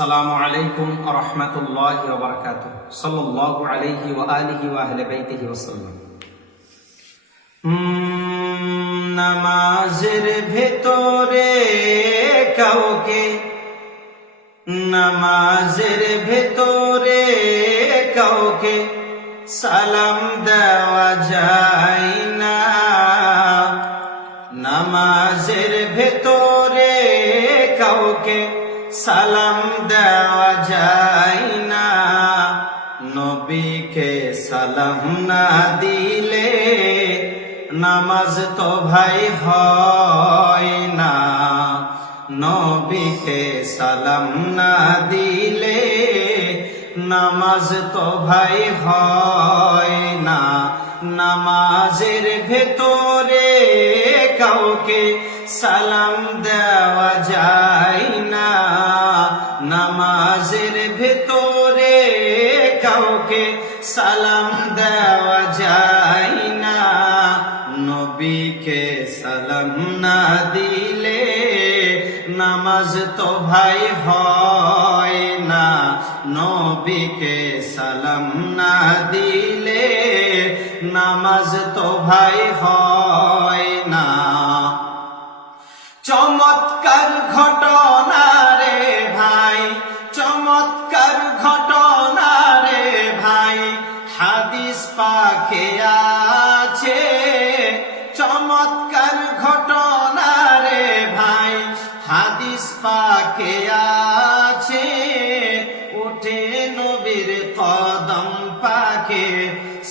আসসালামু আলাইকুম রহমতুল্লাহ ওবরকাত সাল্লাহ আলাইহি ওয়া আলিহি ওয়া আহলে বাইতিহি ওয়াসাল্লাম নামাজের ভেতরে কাউকে, নামাজের ভেতরে কাউকে সালাম দেওয়া যায় না। নামাজের ভেতরে কাউকে সালাম দেওয়া যায় না। নবীকে সালাম না দিলে নামাজ তো ভাই হয় না। নবীকে সালাম না দিলে নামাজ তো ভাই হয় না। নামাজের ভেতরে কাউকে সালাম দেওয়া সালাম দেওয়া যায় না। নবীকে সালাম না দিলে নামাজ তো ভাই হয় না। নবীকে সালাম না দিলে নামাজ তো ভাই হয় পাকে আছে চমৎকার ঘটনা রে ভাই। হাদিস পাকে আছে, উঠে নবীর কদম পাকে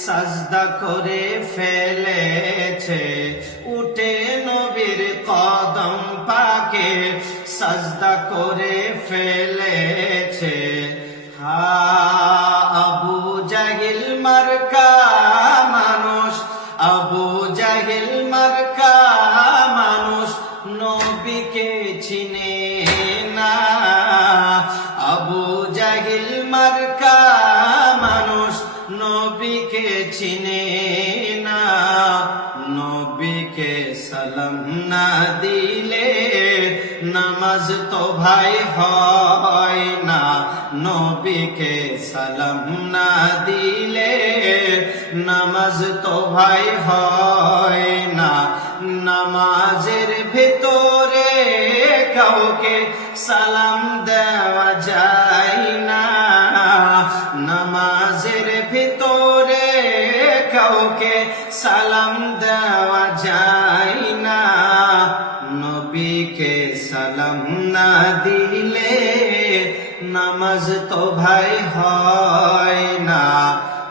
সাজদা করে ফেলেছে। উঠে নবীর কদম পাকে সাজদা করে ফেলেছে। হা জাহিল মার্কা মানুষ নবীকে চিনে না। আবু জাহিল মার্কা মানুষ নবীকে চিনে না। নবীকে সালাম না দিলে নামাজ তো ভাই হয় না। নবীকে সালাম না দিলে নামাজ তো ভাই হয় না। নামাজের ভেতরে কাউকে সালাম দেওয়া যায় না। নামাজের ভেতরে কাউকে সালাম দেওয়া যায় না। নবীকে সালাম না দিলে নামাজ তো ভাই হয় না।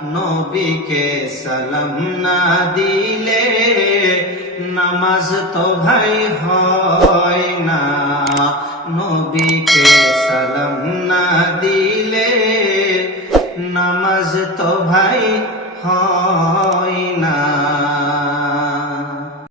নবীকে সালাম না দিলে নামাজ তো ভাই হয় না। নবী